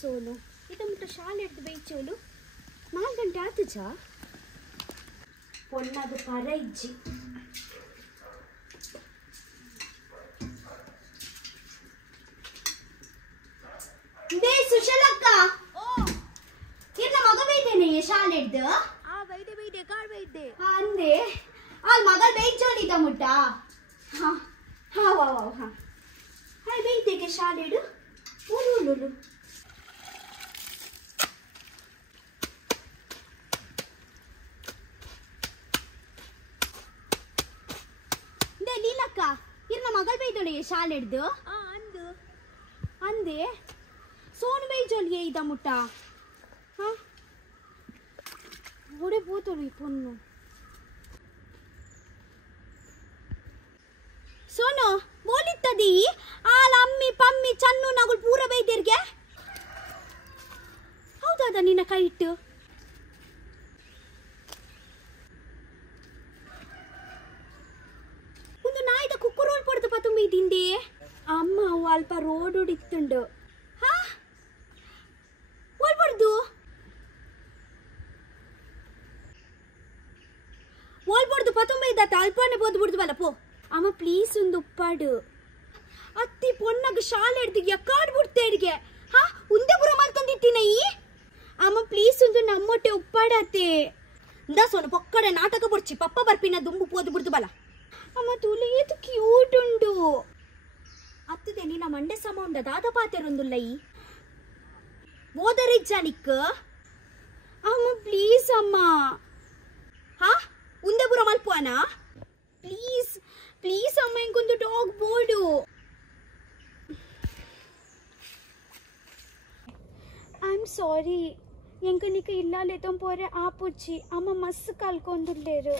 ಸೋನು ಇದು ಮುಟ್ಟ ಶಾಲೆ ಹಿಡ್ದು ಬೈಚೋಲು 4 ಗಂಟೆ ಆತುಜ ಪೊನ್ನದು ಪರ ಇಜ್ಜಿ ದೇ ಸುಶಲಕ್ಕ ಓ ಇನ್ನ ಮಗ ಬೈದೇನೆ ಶಾಲೆ ಹಿಡ್ದು ಬೈದೆ ಕಾರ್ ಬೈದೆ ಅಂದೆ ಅಲ್ಲಿ ಮಗ ಬೈಚೋಲಿದ ಮುಟ್ಟ ಹಾ ಹಾ ವಾ ವಾ ಹಾ ಹಾಯ್ ಬೈದೆಗೆ ಶಾಲೆ ಹಿಡು ಓಲು ಲೀಲಕ್ಕ ಇರ್ನ ಮಗಳು ಬೈದೊಳೆ ಶಾಲೆ ಹಿಡ್ದು ಅಂದೆ ಸೋನು ಬೈಜೋಲಿಯೇ ಇದ ಮುಟ್ಟ ಹಾ ಒಡೆ ಪೋತಳು ಈ ಪೊನ್ನು ಸೋನು ಬೋಲಿತ್ತದಿ ಆಲ ಅಮ್ಮಿ ಪಮ್ಮಿ ಚನ್ನು ನಗುಳು ಪೂರ ಬೈದಿರ್ಗೆ ಹೌದಾದ ನಿನ್ನ ಕೈ ಇಟ್ಟು ನಾಯ್ದ ಕುಕ್ಕುರೋಲ್ ಪೊಡ್ದು ಪತುಂಬಿ ತಿಂದಿ ಅಮ್ಮ ಅಲ್ಪ ರೋಡ್ ಹೊಡಿತ್ತುಂಡು ಹಾ ಓಲ್ಬಾರ್ದು ಓಲ್ಬಾರ್ದು ಪತುಂಬ ಇದ್ದಾತ ಅಲ್ಪನೆ ಬೋದು ಬಿಡ್ದು ಬಲ್ಲ ಪೋ ಅಮ್ಮ ಪ್ಲೀಸ್ ಒಂದು ಉಪ್ಪಾಡು ಅತ್ತಿ ಪೊನ್ನಗ ಶಾಲೆ ಹಿಡ್ದು ಎಕ್ಕಾಡ್ ಬಿಡ್ತೇಡಿಗೆ ಹಾ ಉಂದೆ ಬುರ ಮಾಡ್ತಂದಿಟ್ಟಿನ ಈ ಅಮ್ಮ ಪ್ಲೀಸ್ ಒಂದು ನಮ್ಮೊಟ್ಟೆ ಉಪ್ಪಾಡತ್ತೆ ಇಂದ ಸೋನು ಪೊಕ್ಕಡೆ ನಾಟಕ ಬರ್ಚಿ ಪಪ್ಪ ಬರ್ಪಿನ ದುಂಬು ಪೋದು ಬಿಡ್ದು ಬಲ್ಲ ಅಮ್ಮ ತುಳಿಯದು ಕ್ಯೂಟ್ ಉಂಡು ಅತ್ತದೆ ನಿನ್ನ ಮಂಡೆ ಸಮ ಉಂಡ ದಾದ ಪಾತೆರೊಂದುಲ್ಲೈ ಓದರಿಜ್ಜಾನಿಕ್ ಅಮ್ಮ ಪ್ಲೀಸ್ ಅಮ್ಮ ಹಾ ಉಂದೆ ಬುರ ಮಲ್ಪುವನಾ ಪ್ಲೀಸ್ ಪ್ಲೀಸ್ ಅಮ್ಮ ಇಂಕೊಂದು ಡಾಗ್ ಬೋರ್ಡು ಐ ಆಮ್ ಸಾರಿ ಎಂಕನಿಕ ಇಲ್ಲಾಲೆ ತಂಪೋರೆ ಆಪುಚ್ಚಿ ಅಮ್ಮ ಮಸ್ಸು ಕಲ್ಕೊಂದುಲ್ಲೇರು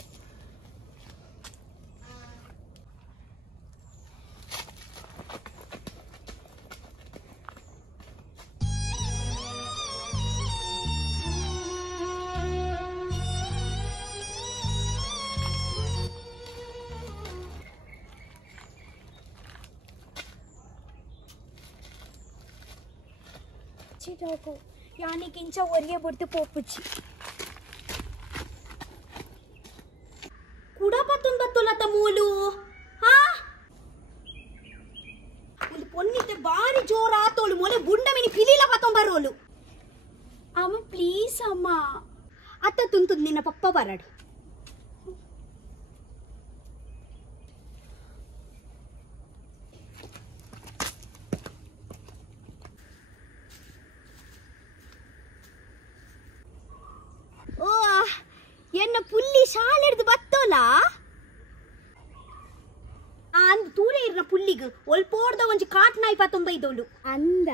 ಚಿಡಾಗು ಯಾನಿಗಿಂಚ ಒರಿಯ ಬಡ್ದು ಪೋಪುಚ್ಚಿ ಕೂಡ ಬತ್ತುಲತ್ತ ಮೂಲು ಹಾ ಒಂದು ಪೊನ್ನಿದ್ದೆ ಬಾರಿ ಜೋರ ಆತೋಳು ಮೊಲೆ ಬುಂಡ ಮಿನಿ ಪಿಲೀಲ ಬತ್ತೊಂಬರೋಲು ಅಮ್ಮ ಪ್ಲೀಸ್ ಅಮ್ಮ ಅತ್ತ ತುಂತುದ್ ನಿನ್ನ ಪಪ್ಪ ಬರಡು ಓ ಎನ್ನ ಪುಲ್ಲಿ ಶಾಲೆ ಹಿಡ್ದು ಬತ್ತೋಲ ಅಂದ್ ತೂರೆ ಇರ್ನ ಪುಲ್ಲಿಗ್ ಒಲ್ಪೋಡ್ದ ಒಂಜಿ ಕಾಟ್ ನಾಯಿ ಪತ್ತೊಂಬೈದೋಳು ಅಂದ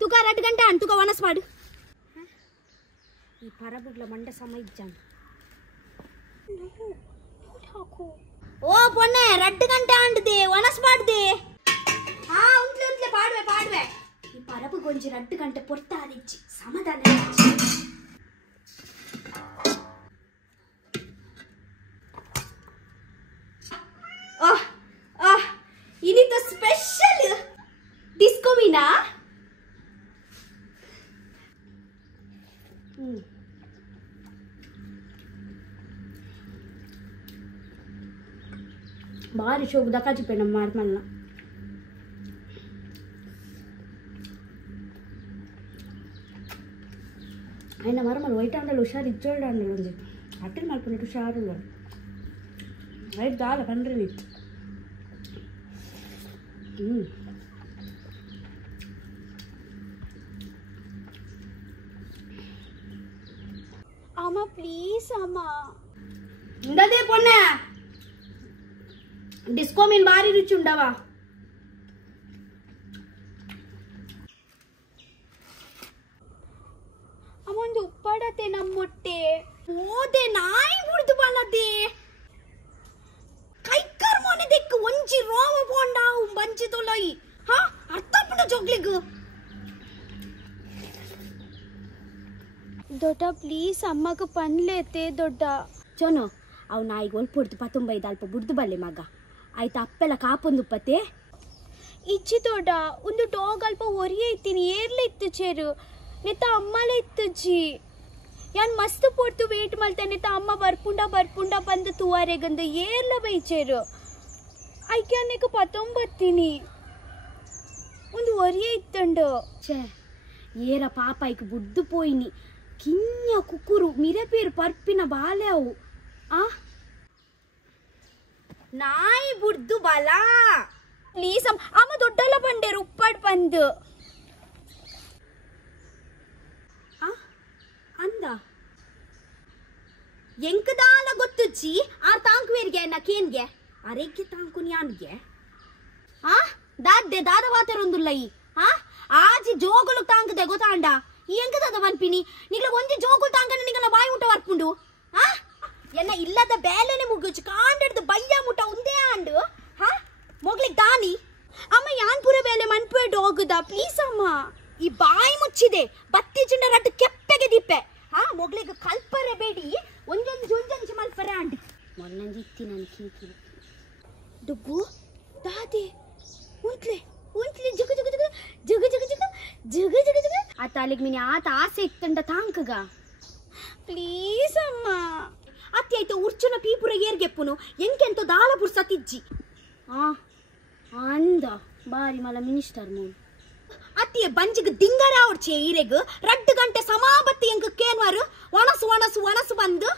ತುಕ 2 ಗಂಟೆ ಅನ್ ತುಕ ವನಸ್ ಮಾಡು ಈ ಪರಬುಡ್ಲ ಮಂಡ ಸಮ ಇಜ್ಜಾನ ಓ ಪೊನ್ನೆ 2 ಗಂಟೆ ಆಂಡ್ದೆ ವನಸ್ ಮಾಡ್ದೆ ಹಾ ಉಂಟ್ಲೆ ಪಾಡ್ವೆ ಈ ಪರಬು ಗೊಂಜಿ 2 ಗಂಟೆ ಪೊರ್ತಾದಿಚ್ಚಿ ಸಮಾಧಾನ ಇನಿತ ಸ್ಪೆಷಲ್ ಡಿಸ್ಕೋ ಮೀನಾ ಬಾರಿ ಶೋಭ ದಕ್ಕಾಚಿಪೆ ನಮ್ಮ ಮಾಡ್ಮಲ್ನ ఆయన మరమలు వైట్ అండలు హుషారు ఇచ్చోడు అండలు ఉంది అట్టలు మలుపునట్టు హుషారులు వైట్ దాల పండ్రి నీట్ అమ్మ ప్లీజ్ అమ్మ ఉండదే పొన్న డిస్కో మీన్ బారి రుచి ఉండవా ಅಮ್ಮಂದು ಉಪ್ಪಾಡತೆ ನಮ್ಮೊಟ್ಟೆ ಓದೆ ನಾಯಿ ಮುಡ್ದು ಬಲದೆ ಕೈಕರ್ ಮೊನೆ ದಿಕ್ಕು ಒಂಜಿ ರೋಮ ಬೋಂಡ ಬಂಚಿ ತೊಲೈ ಹಾ ಅರ್ಥಪುಣ ಜೋಗ್ಲಿಗು ದೊಡ್ಡ ಪ್ಲೀಸ್ ಅಮ್ಮಗ ಪನ್ಲೇತೆ ದೊಡ್ಡ ಚೋನು ಅವು ನಾಯಿಗೆ ಒಲ್ಪೊಡ್ದು 15 ಅಲ್ಪ ಬುಡ್ದು ಬಲ್ಲೆ ಮಗ ಆಯ್ತು ಅಪ್ಪೆಲ್ಲ ಕಾಪೊಂದುಪ್ಪತ್ತೆ ಇಚ್ಚಿ ತೋಟ ಒಂದು ಡಾಗ್ ಅಲ್ಪ ಹೊರಿಯೇ ಇತ್ತೀನಿ ಏರ್ಲೆ ಇತ್ತು ಚೇರು ನೆತ್ತ ಅಮ್ಮಲ ಇತ್ತಜ್ಜಿ ಯಾನ್ ಮಸ್ತ್ ಪೊಡ್ತು ವೇಟ್ ಮಲ್ತೆ ನೆತ್ತ ಅಮ್ಮ ಬರ್ಪುಂಡ ಬಂದು ತುವಾರೆಗಂದು ಏರ್ಲ ಬೈಚೇರು ಐಕೆ ಅನ್ನಕ್ಕೆ 19 ಒಂದು ಹೊರಿಯೇ ಇತ್ತಂಡು ಛೇ ಏರ ಪಾಪ ಐಕ್ ಬುಡ್ದು ಪೋಯಿನಿ ಕಿನ್ಯ ಕುಕ್ಕುರು ಮಿರಪೇರು ಪರ್ಪಿನ ಬಾಲೆ ಅವು ಆ ನಾಯಿ ಬುಡ್ದು ಬಲ ಪ್ಲೀಸ್ ಅಮ್ಮ ದೊಡ್ಡಲ್ಲ ಬಂಡೇರು ಉಪ್ಪಾಡ್ ಬಂದು ಅಂದ ಎಂಕದಾಲ ಗೊತ್ತುಚ್ಚಿ ಆ ತಾಂಕುವೇರಿಗೆ ನಕೇನ್ಗೆ ಅರೆಕ್ಕೆ ತಾಂಕುನ್ ಯಾನ್ಗೆ ದಾದ್ದೆ ದಾದವಾತರೊಂದುಲ್ಲ ಈ ಆಜಿ ಜೋಗುಲು ತಾಂಕದೆ ಗೊತ್ತಾಂಡ ಎಂಕದಾದ ಮನ್ಪಿನಿ ನಿಗ್ಲ ಒಂಜಿ ಜೋಗುಲು ತಾಂಕನ ನಿಗಲ ಬಾಯಿ ಮುಟ್ಟ ವರ್ಪುಂಡು ಎನ್ನ ಇಲ್ಲದ ಬೇಲೆನೆ ಮುಗಿಚ್ಚು ಕಾಂಡಿಡ್ದು ಬಯ್ಯ ಮುಟ್ಟ ಉಂದೇ ಆಂಡು ಮೊಗ್ಲಿಗ್ ದಾನಿ ಅಮ್ಮ ಯಾನ್ ಪೂರ ಬೇಲೆ ಮನ್ಪೇಡು ಹೋಗುದ ಪ್ಲೀಸ್ ಅಮ್ಮ ಈ ಬಾಯಿ ಮುಚ್ಚಿದೆ ಬತ್ತಿ ಚಿಂಡ ರಟ್ಟು ಕೆಪ್ಪೆಗೆ ದಿಪ್ಪೆ ಮೊಗ್ಲಿಗೆ ಕಲ್ಪರೆ ಬೇಡಿ ಒಂಜೊಂಜಿ ಮಲ್ಪರೆ ಆಂಡಿ ಮೊನ್ನಂಜಿ ಇತ್ತಿ ನಾನು ಕೀಕಿ ಡುಬ್ಬು ದಾದೆ ಉಂಟ್ಲೆ ಜುಗು ಜುಗು ಜುಗು ಜುಗು ಜುಗು ಜುಗು ಜುಗು ಜುಗು ಜುಗು ಆತ ಅಲ್ಲಿಗೆ ಮಿನಿ ಆತ ಆಸೆ ಇತ್ತಂಡ ತಾಂಕಗ ಪ್ಲೀಸ್ ಅಮ್ಮ ಅತ್ತಿ ಆಯ್ತು ಉರ್ಚುನ ಪೀಪುರ ಏರ್ಗೆಪ್ಪುನು ಎಂಕೆಂತೋ ದಾಲಪುರ್ ಸತಿಜ್ಜಿ ಅಂದ ಬಾರಿ ಮಲ ಮಿನಿಸ್ಟರ್ ಮೂನ್ ಅತ್ತಿಯ ಬಂಜಿಗೆ ದಿಂಗರ ಅವ್ರಚೆ ಈರೆಗ್ 2 ಗಂಟೆ ಸಮಾಬತ್ತಿ ಎಂಕ ಕೇನ್ವಾರು ಒಣಸು ಬಂದು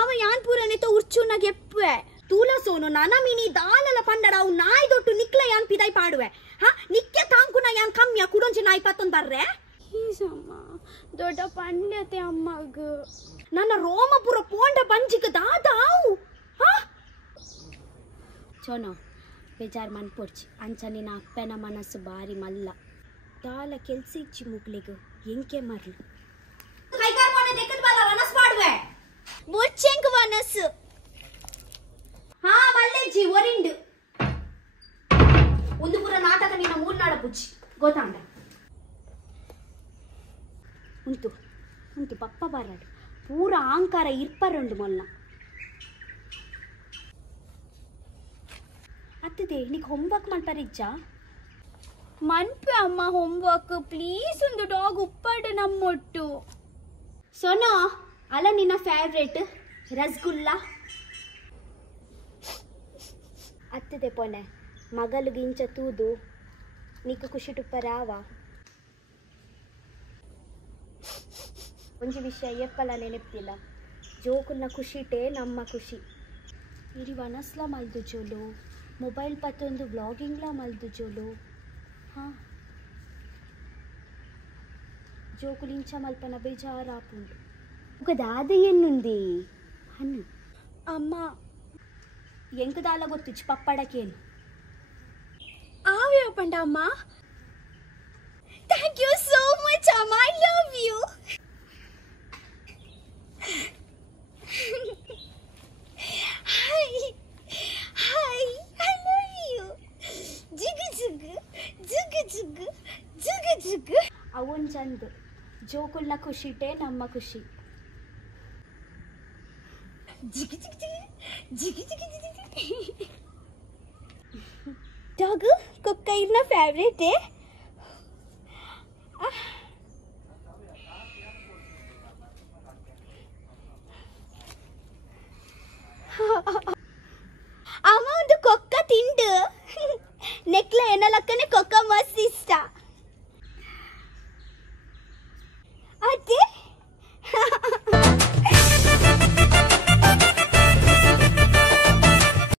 ಅವ ಯಾನ್ ಪೂರನೆತ ಉರ್ಚುನ ಗೆಪ್ಪೆ ತೂಲಸೋನು ನನಮಿನಿ ದಾಲಲ ಪಂಡಡ ಅವು ನಾಯಿ ದೊಟ್ಟು ನಿಕ್ಲ ಯಾನ್ ಪಿದಾಯಿ ಪಾಡುವೆ ನಿಕ್ಕೆ ತಾಂಕುನ ಯಾನ್ ಕಮ್ಮಿಯ ಕುಡೊಂಚಿ ನಾಯಿ ಪತ್ತೊಂದು ಬರ್ರೆ ಅಮ್ಮ ದೊಡ್ಡ ಪಂಡ್ಯತೆ ಅಮ್ಮಗ ನನ್ನ ರೋಮಪುರ ಪೋಂಡ ಬಂಜಿಗ ದಾದಾವು ಚೋನೋ ಬೇಜಾರ್ ಮನ್ಪೊಡ್ಚಿ ಅಂಚನೆ ನಾ ಅಪ್ಪನ ಮನಸ್ಸು ಬಾರಿ ಮಲ್ಲ ದಾಲ ಕೆಲ್ಸ ಇಚ್ಚಿ ಮುಗ್ಲಿಗ ಎಂಕೆ ಮರ್ಲು ಕೈಗಾರ್ ಮೊನೆ ದೇಕದ ಬಾಲ ವನಸ್ ಮಾಡುವೆ ಬೊಚ್ಚೆಂಕ ವನಸ್ ಮಲ್ಲೆಜ್ಜಿ ಒರಿಂಡು ಒಂದು ಪೂರ ನಾಟಕ ನಿನ್ನ ಮೂರ್ನಾಡ ಪುಚ್ಚಿ ಗೊತ್ತಾಂಡ ಉಂಟು ಪಪ್ಪ ಬಾರಾಡು ಪೂರ ಆಂಕಾರ ಇರ್ಪರುಂಡು ಮೊಲ್ಲ ಅತ್ತದೆ ನೀಕ್ ಹೋಮ್ವರ್ಕ್ ಮಲ್ಪರಿಜ್ಜ ಮನ್ಪೆ ಅಮ್ಮ ಹೋಮ್ವರ್ಕ್ ಪ್ಲೀಸ್ ಒಂದು ಡಾಗ್ ಉಪ್ಪಾಡು ನಮ್ಮೊಟ್ಟು ಸೋನೋ ಅಲ್ಲ ನಿನ್ನ ಫೇವ್ರೇಟ್ ರಸಗುಲ್ಲ ಅತ್ತದೆ ಪೊನೆ ಮಗಲಿಗೆ ಇಂಚ ತೂದು ನೀಕು ಖುಷಿ ಟುಪ್ಪರಾವ ಒಂಜಿ ವಿಷಯ ಎಪ್ಪಲ ನೆನಪಿಲ್ಲ ಜೋಕುಲ್ನ ಖುಷಿಟೇ ನಮ್ಮ ಖುಷಿ ಇರಿ ವನಸ್ಲ ಮಲ್ದು ಜೋಲು ಮೊಬೈಲ್ ಪತ್ತೊಂದು ವ್ಲಾಗಿಂಗ್ಲ ಮಲ್ದು ಜೋಲು ಜೋಕುಲಿಂಚ ಮಲ್ಪನ ಬೇಜಾರಾಪುಂಡು ఒకదాద ఎన్నుంది అన్ను అమ్మ ఎంకదాల గొత్తుచ్చి పప్పడకేను ఆవి ఓపండ అమ్మ థ్యాంక్ యూ సో మచ్ అమ్మ I love you hi hi I love you జిగు జిగు జిగు జిగు జిగు జిగు ಅವನ್ ಚಂದ ಜೋಕುಲ್ನ ಖುಷಿಟೇ ನಮ್ಮ ಖುಷಿ ಜಿಗಿ ಜಿಗಿ ಜಿಗಿ ಜಿಗಿ ಜಿಗಿ ಡಾಗ್ ಕುಕ್ಕ ಇವ್ನ ಫೇವ್ರೇಟ್